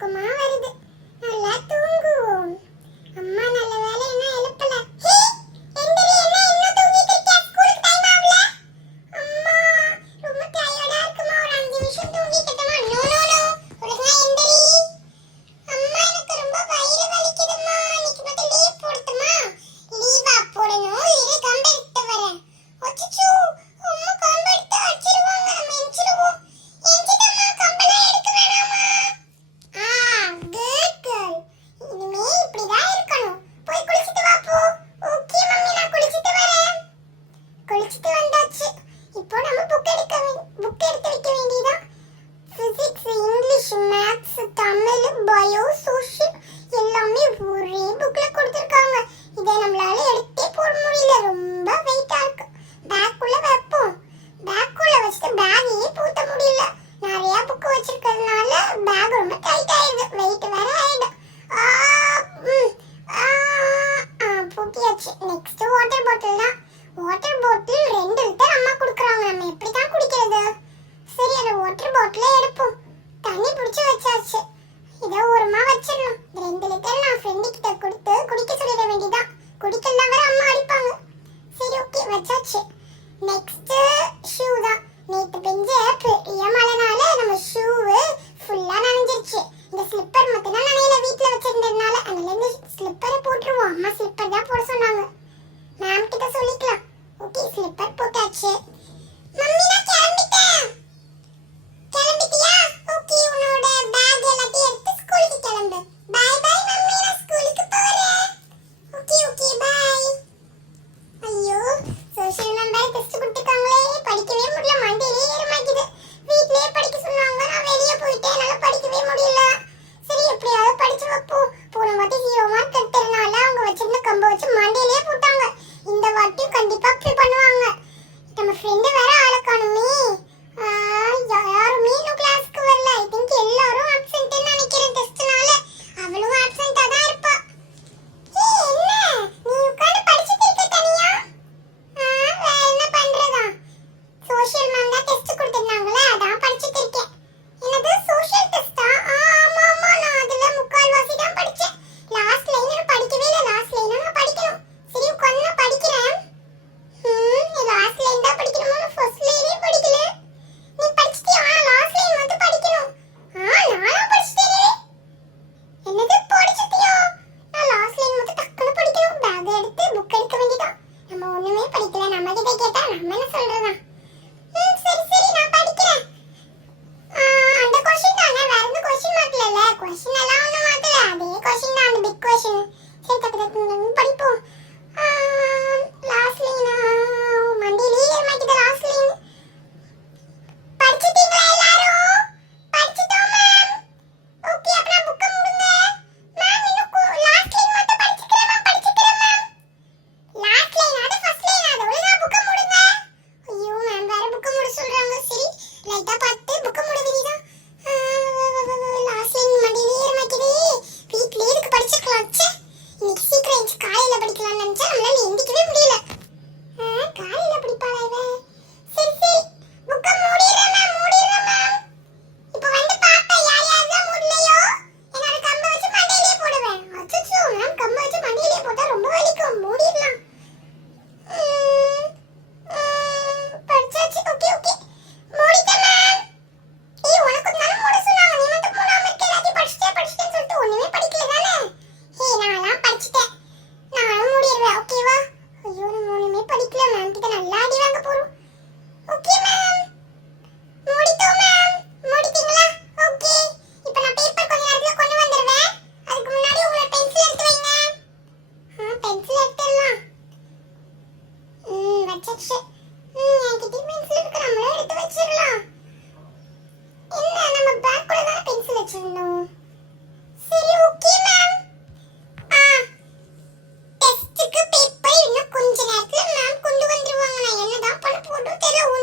தூக்கமா வருது. நல்லா தூங்குவோம். அம்மா நல்ல வேளை என்ன எழுப்பல. எந்திரி, என்ன இன்னும் தூங்கிட்டு இருக்க? ஸ்கூலுக்கு டைம் ஆகல. அம்மா ரொம்ப டயர்டா இருக்குமா, ஒரு 5 நிமிஷம் தூங்கிட்டேமா. நோ நோ நோ, ஒழுங்கா எந்திரி. அம்மா எனக்கு ரொம்ப வயிறு வலிக்குதுமா, இன்னைக்கு மட்டும் லீவ் போடுமா? லீவா போடணும், இரு கம்பு எடுத்து வரேன். அச்சச்சோ, அம்மா கம்பு எடுத்து அடிச்சிடுவாங்க, நம்ம எஞ்சிடுவோம். எஞ்சிட்டம்மா, கம்பெல்லாம் எடுக்க வேணாமா? Good girl. இனிமே இப்படிதான் இருக்கணும். போய் குளிச்சிட்டு வா போ. ஓகே மம்மி, நான் குளிச்சிட்டு வரேன். குளிச்சிட்டு வந்தாச்சு. இப்போ நம்ம புக் எடுத்து வைக்க வேண்டியதான். Physics, English, maths, Tamil, bio, social எல்லாமே ஒரே புக்ல கொடுத்திருக்காங்க. இதை நம்மளால எடுத்தே போட முடியல, ரொம்ப வெயிட்டா இருக்கு. பேக்குள்ள வைப்போம். பேக்குள்ள வச்சுட்டு பேக்கையே பூட்ட முடியல. நிறைய புக் வச்சிருக்கிறதுனால பேக் ரொம்ப டைட் ஆயிடுது, வெயிட் வேற ஆயிடும். பூட்டியாச்சு. நெக்ஸ்ட் வாட்டர் பாட்டில் தான். வாட்டர் பாட்டில் 2 லிட்டர் அம்மா கொடுக்குறாங்க. நம்ம எப்படி தான் குடிக்கிறது? சரி, அந்த வாட்டர் பாட்டிலை எடுப்போம். தண்ணி பிடிச்சி வச்சாச்சு. இதை ஓரமா வச்சிடணும். 2 லிட்டர் நான் ஃப்ரெண்டு கிட்ட கொடுத்து குடிக்க சொல்லிட வேண்டியதான். குடிக்கலாம் வேற அம்மா அடிப்பாங்க. சரி ஓகே, வச்சாச்சு. நெக்ஸ்ட் ஷூ தான். நேத்து பெஞ்ச பெரிய மழைனால நம்ம ஷூ ஃபுல்லா நனைஞ்சிருச்சு. இந்த ஸ்லிப்பர் மட்டும் தான் நனையில, வீட்ல வச்சிருந்ததுனால. அதனால இந்த ஸ்லிப்பரை போட்டுருவோம். அம்மா ஸ்லிப்பர் தான் போட சொன்னாங்க. மேம் கிட்ட சொல்லிக்கலாம். ஓகே, ஸ்லிப்பர் போட்டாச்சு. மம்மி நான் கிளம்பிட்டேன். கிளம்பிட்டியா? ஓகே, உன்னோட பேக் எல்லாத்தையும் எடுத்து ஸ்கூலுக்கு கிளம்பு. பை பை மம்மி, நான் ஸ்கூலுக்கு போறேன். Okay okay bye. ஐயோ, சோஷியல் நம்பர் டெஸ்ட் கொடுத்துருக்காங்களே, படிக்கவே முடியல, மண்டையிலே ஏறமாக்குது. வீட்லயே படிக்க சொன்னாங்க, நான் வெளியே போயிட்டேன், என்னால படிக்கவே முடியல. சரி, எப்படியாவது படிச்சு வைப்போம். போன வாட்டி 0 மார்க் எடுத்ததுனால அவங்க வச்சிருந்த கம்பை வச்சு மண்டையிலே போட்டாங்க. இந்த வாட்டியும் கண்டிப்பா அப்படி பண்ணுவாங்க. நம்ம ஃப்ரெண்டு வேற ஆளை காணுமே. யாருமே இன்னும் கிளாஸ்க்கு வரல. ஐ திங்க் எல்லாரும் ஆப்சென்ட்னு நினைக்கிறேன். டெஸ்ட்னால அவளும் ஆப்சென்ட்டா தான் இருப்பா. என்ன நீ உட்கார்ந்து படிச்சிட்டு இருக்க தனியா? வேற என்ன பண்றதா? சோஷியல் மேம் தான் டெஸ்ட் கொடுத்திருந்தாங்களே, அதான் படிச்சிட்டு இருக்கேன். என்னது சோஷியல் டெஸ்டா? ஆமா ஆமா, நான் அதுல முக்கால்வாசி தான் படிச்சேன். லாஸ்ட் லைன் நான் படிக்கவே இல்லை. லாஸ்ட் லைன் நான் படிக்கணும். சரி, உட்கார்ந்து நான் படிக்கிறேன். லாஸ்ட் லைன் தான் படிக்கணுமா? நான் ஃபர்ஸ்ட் லைனே படிக்கல. நீ படிச்சிட்டியா? லாஸ்ட் லைன் மட்டும் படிக்கணும். நானும் படிச்சிட்டேனே. என்னது படிச்சிட்டியா? நான் லாஸ்ட் லைன் மட்டும் டக்குனு படிக்கணும். பேக் எடுத்து புக் எடுக்க வேண்டியதான். நம்ம ஒண்ணுமே படிக்கல, நம்ம கிட்ட கேட்டா நம்ம என்ன சொல்றதா? சரி சரி, நான் படிக்கிறேன். அந்த क्वेश्चन தானே, வேற எந்த क्वेश्चन மாத்தல. क्वेश्चन எல்லாம் ஒண்ணும் மாத்தல, அதே क्वेश्चन தான், அந்த பிக் क्वेश्चन. சரி, டக்கு படிப்போம். லாஸ்ட் லைன் மண்டியிலே ஏறமாக்கிட்ட. லாஸ்ட் லைன் படிச்சிட்டீங்களா எல்லாரும்? படிச்சிட்டோம் மேம். ஓகே, அப்ப நான் புக்க மூடுங்க. மேம் இன்னும் லாஸ்ட் லைன் மட்டும் படிச்சுக்கிறேன் மேம். லாஸ்ட் லைன் அது ஃபர்ஸ்ட் லைன், அது ஒழுங்கா புக்க மூடுங்க. ஐயோ, மேம் வேற புக்க மூட சொல்றாங்க. சரி, லைட்டா பார்த்து புக்க மூட வேண்டியதான். லாஸ்ட் லைன் மண்டியிலே ஏறமாக்கிதே. வீட்லயே இதுக்கு படிச்சிருக்கலாம். இன்னைக்கு சீக்கிரம் எஞ்சி காலையில படிக்கலாம்னு நினைச்சா நம்மளால எந்திக்கவே முடியல. காலையில படிப்பாளா இவ? சரி சரி, புக்க மூடிடுறேன் மேம். இப்போ வந்து பாப்பா யார் யாரெல்லாம் மூடலையோ என்னோட கம்பை வச்சு மண்டையிலே போடுவேன். அச்சச்சோ, மேம் கம்பை வச்சு மண்டையிலே போட்டா ரொம்ப வலிக்கும். மூடிடலாம். படிச்சாச்சு. ஓகே ஓகே, மூடிட்டேன் மேம். உனக்கு தானே மூட சொன்னாங்க, நீ மட்டும் மூடாம இருக்க. எல்லாத்தையும் படிச்சிட்டேன்னு சொல்லிட்டு ஒண்ணுமே படிக்கல தானே? நான்லாம் படிச்சிட்டேன், நானும் மூடிடுவேன். ஓகேவா? ஐயோ, நம்ம ஒண்ணுமே படிக்கல. மேம் கிட்ட நல்லா அடி வாங்க போறோம். ஓகே மேம், மூடிட்டோம் மேம். மூடிட்டீங்களா? ஓகே, இப்போ நான் பேப்பர் கொஞ்ச நேரத்துல கொண்டு வந்துடுவேன். அதுக்கு முன்னாடி உங்களோட பென்சில் எடுத்து வைங்க. பென்சில் எடுத்துடலாம். வச்சாச்சு. என்கிட்ட பென்சில் இருக்கு, நம்மளும் எடுத்து வச்சிடலாம். என்ன, நம்ம பேக் கூட தானே பென்சில் வச்சிடணும். சரி ஓகே மேம். டெஸ்ட்க்கு பேப்பர் இன்னும் கொஞ்ச நேரத்துல மேம் கொண்டு வந்துருவாங்க. நான் என்னதான் பண்ண போறேன்னு தெரியல.